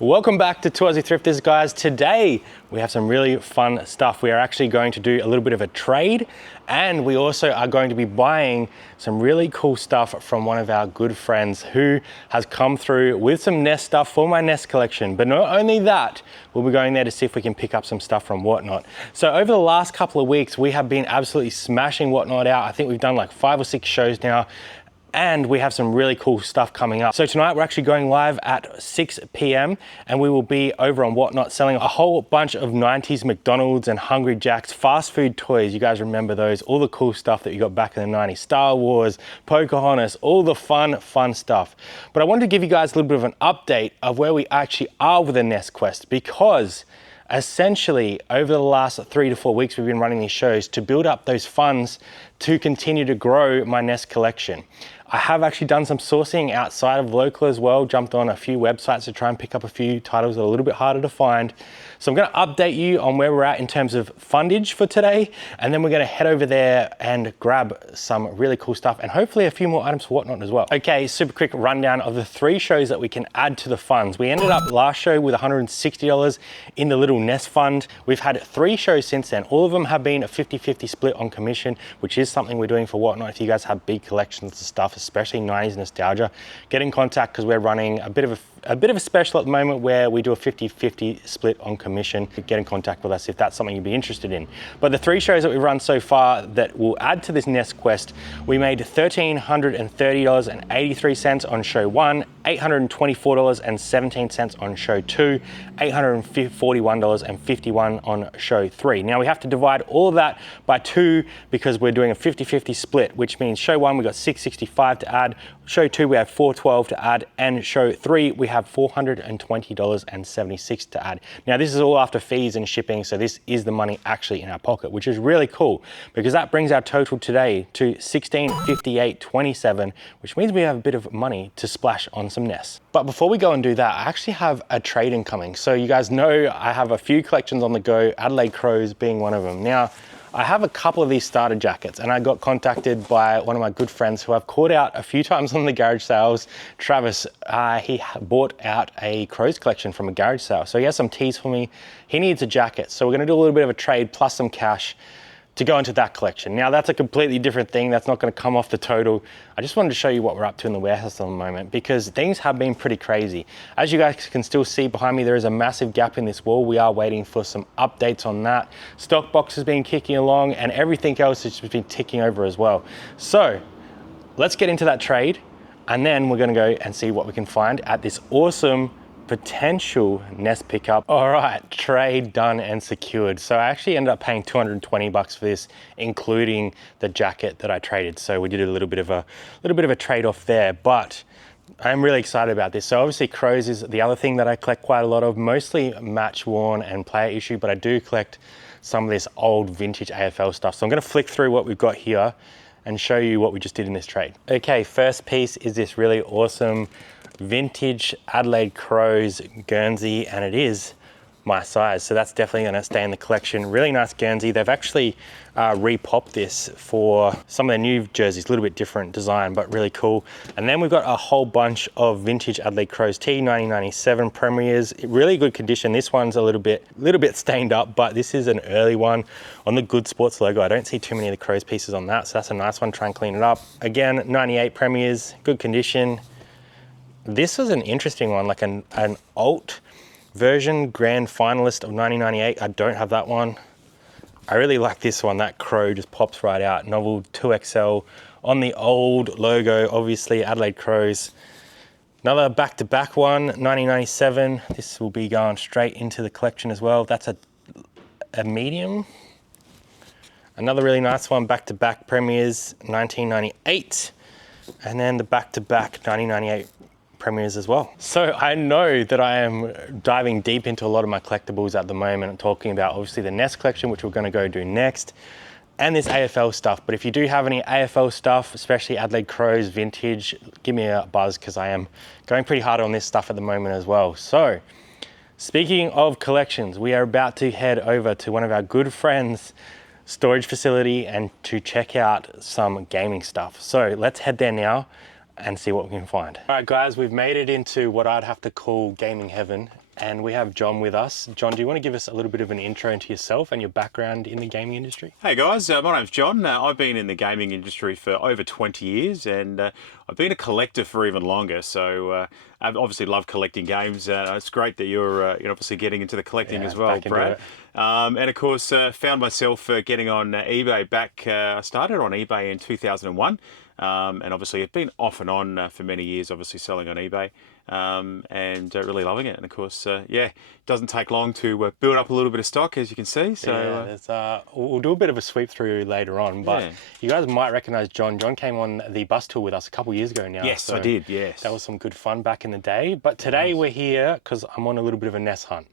Welcome back to 2 Aussie Thrifters, guys. Today we have some really fun stuff. We are actually going to do a little bit of a trade, and we also are going to be buying some really cool stuff from one of our good friends who has come through with some Nest stuff for my Nest collection. But not only that, we'll be going there to see if we can pick up some stuff from Whatnot. So over the last couple of weeks, we have been absolutely smashing Whatnot out. I think we've done like 5 or 6 shows now, and we have some really cool stuff coming up. So tonight we're actually going live at 6 p.m. and we will be over on Whatnot selling a whole bunch of 90s McDonald's and Hungry Jack's fast food toys. You guys remember those, all the cool stuff that you got back in the 90s, Star Wars, Pocahontas, all the fun stuff. But I wanted to give you guys a little bit of an update of where we actually are with the Nest Quest, because essentially over the last 3 to 4 weeks we've been running these shows to build up those funds to continue to grow my Nest collection. I have actually done some sourcing outside of local as well, jumped on a few websites to try and pick up a few titles that are a little bit harder to find. So I'm going to update you on where we're at in terms of fundage for today, and then we're going to head over there and grab some really cool stuff and hopefully a few more items for Whatnot as well. Okay, super quick rundown of the 3 shows that we can add to the funds. We ended up last show with $160 in the little Nest fund. We've had 3 shows since then. All of them have been a 50-50 split on commission, which is something we're doing for Whatnot. If you guys have big collections of stuff, especially 90s nostalgia, get in contact, because we're running a bit of a special at the moment where we do a 50-50 split on commission. Get in contact with us if that's something you'd be interested in. But the 3 shows that we've run so far that will add to this Nest Quest, we made $1,330.83 on show 1, $824.17 on show 2, $841.51 on show 3. Now we have to divide all of that by 2 because we're doing a 50-50 split, which means show 1 we got $665 to add, show 2 we have $412 to add, and show 3 we have $420.76 to add. Now this is all after fees and shipping, so this is the money actually in our pocket, which is really cool because that brings our total today to $1658.27, which means we have a bit of money to splash on some Nests. But before we go and do that, I actually have a trade incoming. So you guys know I have a few collections on the go, Adelaide Crows being one of them. Now, I have a couple of these starter jackets, and I got contacted by one of my good friends who I've caught out a few times on the garage sales. Travis, he bought out a Crows collection from a garage sale. So he has some tees for me. He needs a jacket. So we're gonna do a little bit of a trade plus some cash to go into that collection. Now that's a completely different thing. That's not gonna come off the total. I just wanted to show you what we're up to in the warehouse at the moment, because things have been pretty crazy. As you guys can still see behind me, there is a massive gap in this wall. We are waiting for some updates on that. Stock box has been kicking along and everything else has just been ticking over as well. So let's get into that trade, and then we're gonna go and see what we can find at this awesome potential Nest pickup. All right, trade done and secured. So I actually ended up paying 220 bucks for this, including the jacket that I traded. So we did a little bit of a trade-off there, but I'm really excited about this. So obviously Crows is the other thing that I collect quite a lot of, mostly match worn and player issue, but I do collect some of this old vintage AFL stuff. So I'm gonna flick through what we've got here and show you what we just did in this trade. Okay, first piece is this really awesome vintage Adelaide Crows Guernsey, and it is my size, so that's definitely going to stay in the collection. Really nice Guernsey. They've actually repopped this for some of their new jerseys, a little bit different design, but really cool. And then we've got a whole bunch of vintage Adelaide Crows tee, 1997 Premiers, really good condition. This one's a little bit stained up, but this is an early one on the Good Sports logo. I don't see too many of the Crows pieces on that, so that's a nice one. Try and clean it up. Again, 98 Premiers, good condition. This was an interesting one, like an alt version grand finalist of 1998. I don't have that one. I really like this one. That crow just pops right out. Novel 2XL on the old logo, obviously Adelaide Crows. Another back-to-back one, 1997. This will be going straight into the collection as well. That's a medium. Another really nice one, back-to-back Premiers, 1998. And then the back-to-back 1998 Premiers as well. So I know that I am diving deep into a lot of my collectibles at the moment, talking about obviously the Nest collection, which we're going to go do next, and this AFL stuff. But if you do have any AFL stuff, especially Adelaide Crows vintage, give me a buzz, because I am going pretty hard on this stuff at the moment as well. So speaking of collections, we are about to head over to one of our good friends' storage facility and to check out some gaming stuff. So let's head there now and see what we can find. All right guys, we've made it into what I'd have to call gaming heaven, and we have John with us. John, do you want to give us a little bit of an intro into yourself and your background in the gaming industry? Hey guys, my name's John. I've been in the gaming industry for over 20 years, and I've been a collector for even longer. So I obviously love collecting games. It's great that you're obviously getting into the collecting as well, Brad. And of course, found myself getting on eBay back. I started on eBay in 2001. And obviously I've been off and on for many years, obviously selling on eBay, and really loving it. And of course, it doesn't take long to build up a little bit of stock, as you can see. So we'll do a bit of a sweep through later on, but you guys might recognize John. John came on the bus tour with us a couple years ago now. Yes, so I did, yes. That was some good fun back in the day. But today we're here because I'm on a little bit of a NES hunt.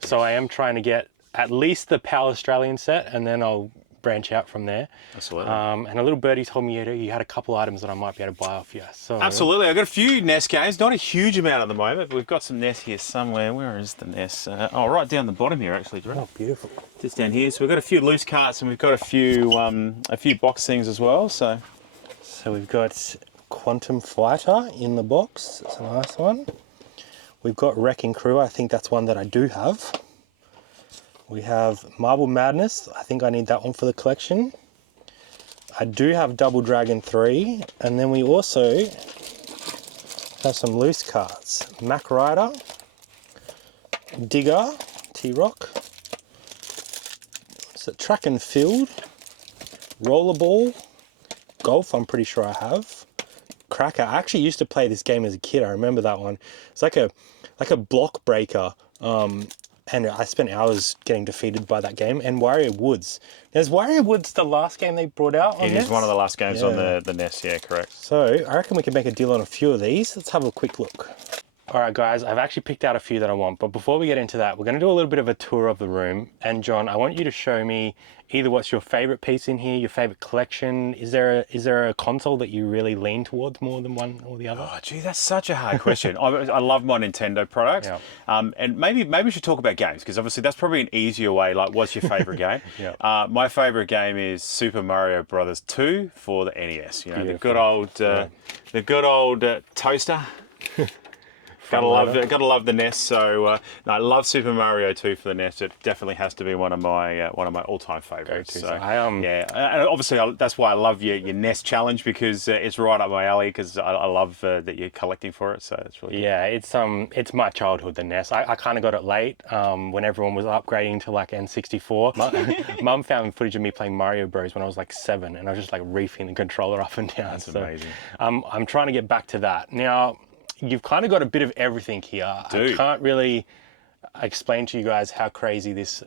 So I am trying to get at least the PAL Australian set, and then I'll branch out from there. Absolutely. And a little birdie told me you had a couple items that I might be able to buy off you. So absolutely, I've got a few NES games, not a huge amount at the moment, but we've got some NES here somewhere. Where is the NES? Right down the bottom here, actually. Oh, beautiful. Just down here. So we've got a few loose carts, and we've got a few box things as well. So we've got Quantum Fighter in the box. That's a nice one. We've got Wrecking Crew. I think that's one that I do have. We have Marble Madness. I think I need that one for the collection. I do have Double Dragon 3. And then we also have some loose carts. Mac Rider, Digger, T-Rock, Track and Field, Rollerball, Golf, I'm pretty sure I have. Cracker. I actually used to play this game as a kid. I remember that one. It's like a block breaker. And I spent hours getting defeated by that game. And Warrior Woods. Now, is Warrior Woods the last game they brought out on NES? It is one of the last games on the NES, yeah, correct. So I reckon we can make a deal on a few of these. Let's have a quick look. All right, guys, I've actually picked out a few that I want. But before we get into that, we're going to do a little bit of a tour of the room. And John, I want you to show me either what's your favorite piece in here, your favorite collection. Is there a console that you really lean towards more than one or the other? Oh, gee, that's such a hard question. I love my Nintendo products. Yeah. And maybe we should talk about games, because obviously that's probably an easier way. Like, what's your favorite game? Yeah. My favorite game is Super Mario Brothers 2 for the NES. You know, the good old toaster. Gotta love the NES. So no, I love Super Mario 2 for the NES. It definitely has to be one of my all-time favorites. So, yeah, and obviously that's why I love your NES challenge, because it's right up my alley. Because I love that you're collecting for it. So it's really good. Yeah, it's my childhood, the NES. I kind of got it late when everyone was upgrading to like N64. Mum found footage of me playing Mario Bros when I was like 7, and I was just like reefing the controller up and down. That's amazing. I'm trying to get back to that now. You've kind of got a bit of everything here. Dude. I can't really explain to you guys how crazy this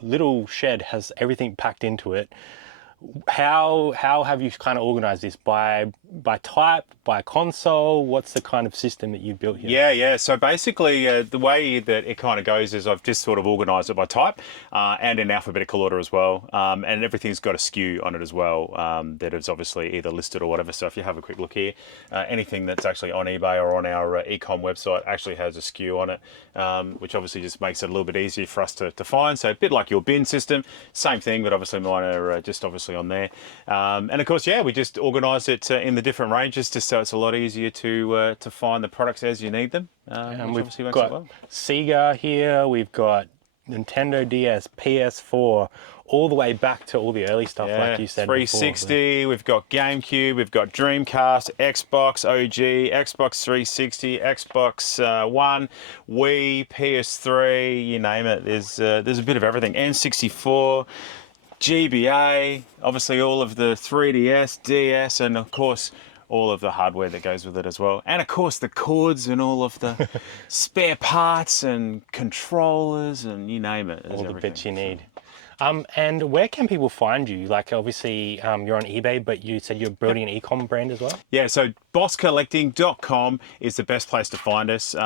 little shed has everything packed into it. How have you kind of organized this? By type, by console? What's the kind of system that you built here? Yeah. So basically, the way that it kind of goes is I've just sort of organized it by type and in alphabetical order as well. And everything's got a SKU on it as well that is obviously either listed or whatever. So if you have a quick look here, anything that's actually on eBay or on our e-com website actually has a SKU on it, which obviously just makes it a little bit easier for us to find. So a bit like your bin system, same thing, but obviously mine are just obviously on there. And of course, we just organise it in the different ranges just so it's a lot easier to find the products as you need them. And we've got Sega here, we've got Nintendo DS, PS4, all the way back to all the early stuff, like you said 360, before. We've got GameCube, we've got Dreamcast, Xbox OG, Xbox 360, Xbox One, Wii, PS3, you name it. There's a bit of everything. N64, GBA, obviously all of the 3DS, DS, and of course all of the hardware that goes with it as well. And of course the cords and all of the spare parts and controllers and you name it. All the bits you need. And where can people find you? Like, obviously, you're on eBay, but you said you're building an e-com brand as well? Yeah, so bosscollecting.com is the best place to find us.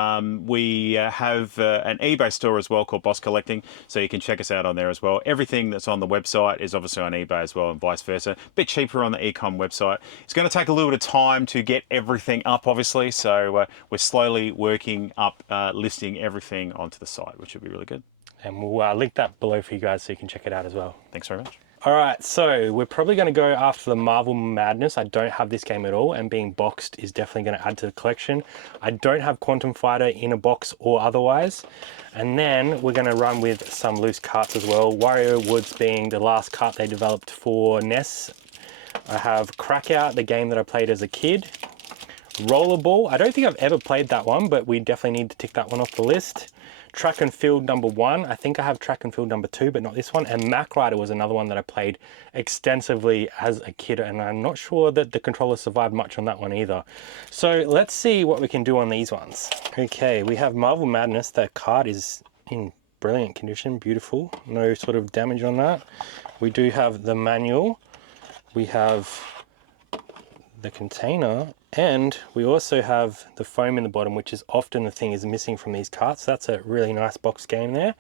We have an eBay store as well called Boss Collecting, so you can check us out on there as well. Everything that's on the website is obviously on eBay as well, and vice versa. A bit cheaper on the e-com website. It's going to take a little bit of time to get everything up, obviously, so we're slowly working up listing everything onto the site, which will be really good. And we'll link that below for you guys so you can check it out as well. Thanks very much. All right, so we're probably going to go after the Marvel Madness. I don't have this game at all, and being boxed is definitely going to add to the collection. I don't have Quantum Fighter in a box or otherwise. And then we're going to run with some loose carts as well. Warrior Woods being the last cart they developed for NES. I have Crackout, the game that I played as a kid. Rollerball, I don't think I've ever played that one, but we definitely need to tick that one off the list. Track and Field number 1. I think I have Track and Field number 2, but not this one. And Mac Rider was another one that I played extensively as a kid, and I'm not sure that the controller survived much on that one either. So let's see what we can do on these ones. Okay, we have Marvel Madness. That card is in brilliant condition, beautiful. No sort of damage on that. We do have the manual. We have the container, and we also have the foam in the bottom, which is often the thing is missing from these carts. That's a really nice box game there.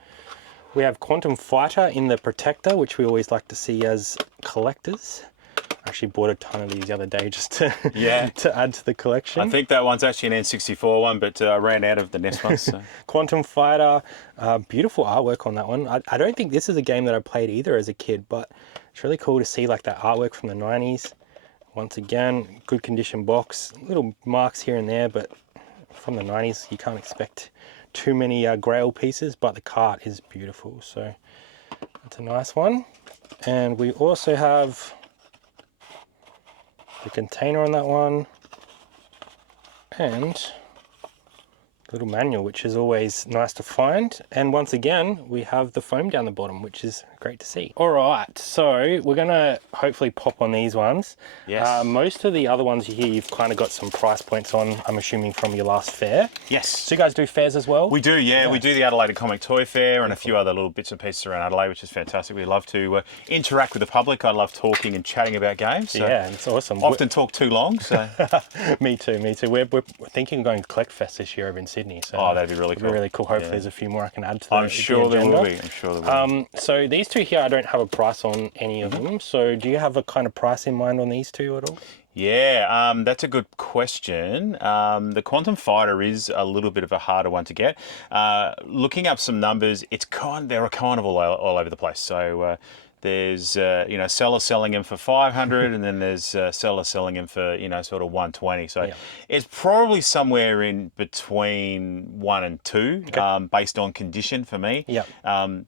We have Quantum Fighter in the protector, which we always like to see as collectors. I actually bought a ton of these the other day just to, to add to the collection. I think that one's actually an N64 one, but I ran out of the NES ones. So. Quantum Fighter, beautiful artwork on that one. I don't think this is a game that I played either as a kid, but it's really cool to see like that artwork from the 90s. Once again, good condition box, little marks here and there, but from the 90s, you can't expect too many grail pieces, but the cart is beautiful. So that's a nice one. And we also have the container on that one, and little manual, which is always nice to find. And once again, we have the foam down the bottom, which is great to see. All right, so we're gonna hopefully pop on these ones. Yes. Most of the other ones here, you've kind of got some price points on, I'm assuming from your last fair. Yes. So you guys do fairs as well? We do, yeah. We do the Adelaide Comic Toy Fair and a few other little bits and pieces around Adelaide, which is fantastic. We love to interact with the public. I love talking and chatting about games. So yeah, it's awesome. Often talk too long, so. Me too, me too. We're thinking of going to Collect Fest this year over in Sydney. So oh, that'd be really cool. Really cool. Hopefully there's a few more I can add to the I'm sure there will be. I'm sure there will be. So these two here, I don't have a price on any of them. So do you have a kind of price in mind on these two at all? Yeah, that's a good question. The Quantum Fighter is a little bit of a harder one to get. Looking up some numbers, they're kind of all over the place. So there's sellers selling them for 500, and then there's sellers selling them for sort of 120. So it's probably somewhere in between 1 and 2, based on condition for me. Yeah.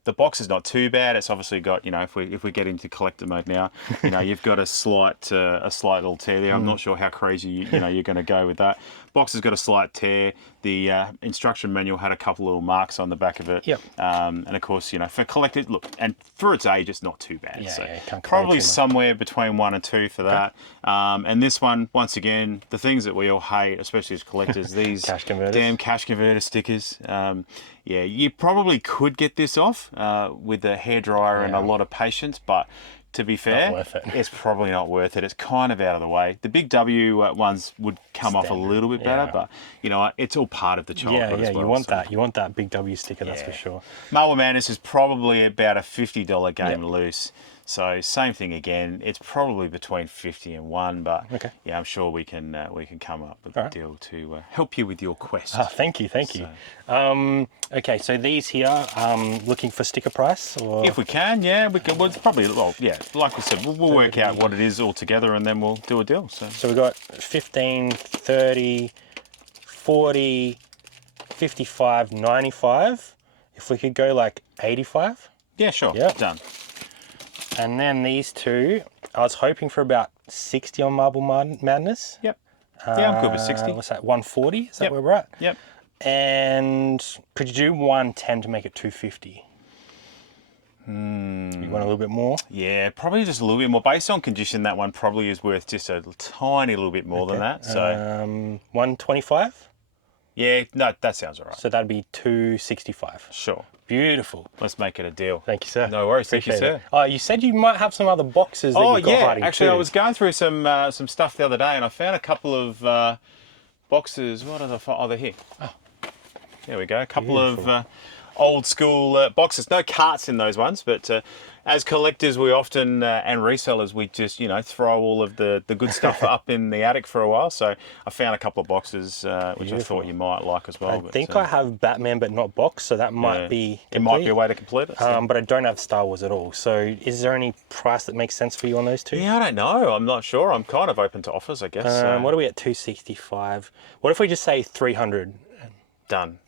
The box is not too bad. It's obviously got if we get into collector mode now, you've got a slight little tear there. I'm not sure how crazy you're going to go with that. Box has got a slight tear. The instruction manual had a couple little marks on the back of it. Yep. And of course, for collected, look, and for its age, it's not too bad. Yeah, so can't probably somewhere between 1 and 2 for that. And this one, once again, the things that we all hate, especially as collectors, these damn cash converter stickers. Yeah, you probably could get this off with a hairdryer and a lot of patience, but to be fair, it's probably not worth it. It's kind of out of the way. The big W ones would come off a little bit better, but it's all part of the childhood as well. You want that big W sticker, that's for sure. Marvel Madness is probably about a $50 game loose. So same thing again. It's probably between 50 and 1, but I'm sure we can come up with a deal to help you with your quest. Thank you. Okay, so these here, looking for sticker price, or if we can, we can. Well, it's probably like we said, we'll work out what it is all together, and then we'll do a deal. So we've got 15, 30, 40, 55, 95. If we could go like 85. Yeah, sure. Done. And then these two, I was hoping for about 60 on Marble Madness. Yep. Yeah, I'm good with 60. What's that, 140? Is that where we're at? Yep. And could you do 110 to make it 250? You want a little bit more? Yeah, probably just a little bit more. Based on condition, that one probably is worth just a tiny little bit more than that. So 125? Yeah, no, that sounds all right. So that'd be 265. Sure. Beautiful. Let's make it a deal. Thank you, sir. No worries. Thank you, sir. You said you might have some other boxes that you've got hiding actually, too. I was going through some stuff the other day, and I found a couple of boxes. What are they? Oh, they're here. Oh, there we go. A couple of old school boxes. No carts in those ones, but as collectors, we often, and resellers, we just, throw all of the good stuff up in the attic for a while. So I found a couple of boxes, which I thought you might like as well. I think I have Batman, but not box, so that might be complete. It might be a way to complete it. But I don't have Star Wars at all. So is there any price that makes sense for you on those two? Yeah, I don't know. I'm not sure. I'm kind of open to offers, I guess. What are we at? 265. What if we just say 300? Done.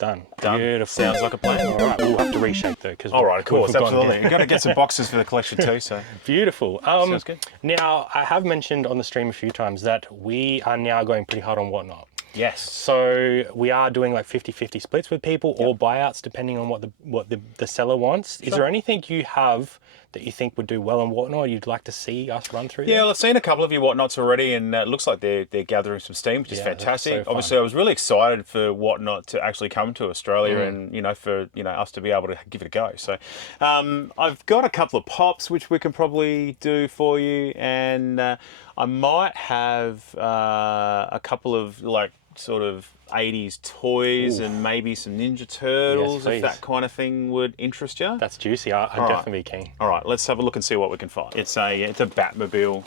Beautiful. Sounds like a plan. All right, we'll have to reshape though. All right, of course, absolutely. You've got to get some boxes for the collection too. So beautiful. Sounds good. Now, I have mentioned on the stream a few times that we are now going pretty hard on Whatnot. Yes. So we are doing like 50-50 splits with people or buyouts depending on what the seller wants. Sure. Is there anything you have that you think would do well on Whatnot, or you'd like to see us run through? Yeah, well, I've seen a couple of your Whatnots already, and it looks like they're gathering some steam, which is fantastic. So obviously, I was really excited for Whatnot to actually come to Australia, and for us to be able to give it a go. So I've got a couple of pops which we can probably do for you, and I might have a couple of like sort of 80s toys and maybe some Ninja Turtles, if that kind of thing would interest you. That's juicy. I'd definitely be keen. All right, let's have a look and see what we can find. It's a Batmobile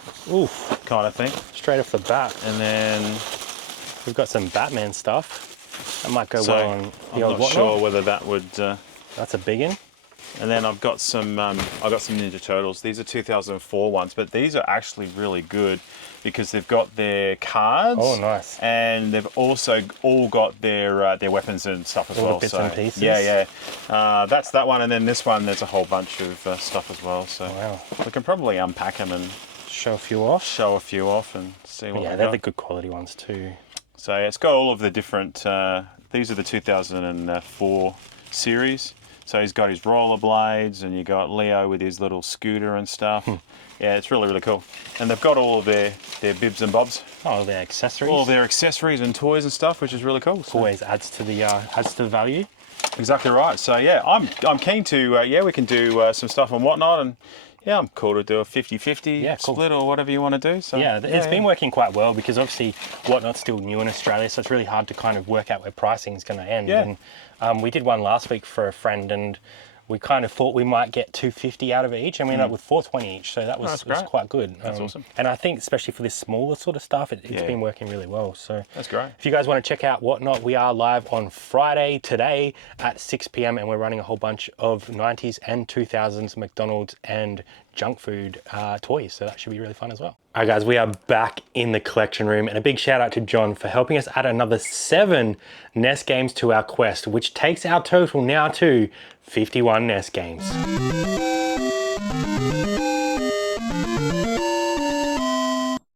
kind of thing. Straight off the bat. And then we've got some Batman stuff. That might go well on the old Whatnot. I'm not sure whether that would... That's a big one. And then I've got some Ninja Turtles. These are 2004 ones, but these are actually really good because they've got their cards. Oh, nice. And they've also all got their weapons and stuff as well. All the bits and pieces. Yeah. That's that one, and then this one, there's a whole bunch of stuff as well. So we can probably unpack them and show a few off. And see what. Yeah, they're the good quality ones too. So it's got all of the different. These are the 2004 series. So he's got his rollerblades, and you got Leo with his little scooter and stuff. Yeah, it's really, really cool. And they've got all of their bibs and bobs. Oh, their accessories. All their accessories and toys and stuff, which is really cool. So. Always adds to the value. Exactly right. So yeah, I'm keen to we can do some stuff on Whatnot, and yeah, I'm cool to do a 50-50 split or whatever you want to do. So it's been working quite well because obviously Whatnot's still new in Australia, so it's really hard to kind of work out where pricing is going to end. Yeah. And we did one last week for a friend, and we kind of thought we might get 250 out of it each, and we ended up with 420 each, so that was quite good. That's awesome. And I think especially for this smaller sort of stuff, it's been working really well. So that's great. If you guys want to check out Whatnot, we are live on Friday today at 6 p.m. and we're running a whole bunch of 90s and 2000s McDonald's and junk food toys, so that should be really fun as well. All right guys, we are back in the collection room, and a big shout out to John for helping us add another 7 NES games to our quest, which takes our total now to 51 NES games.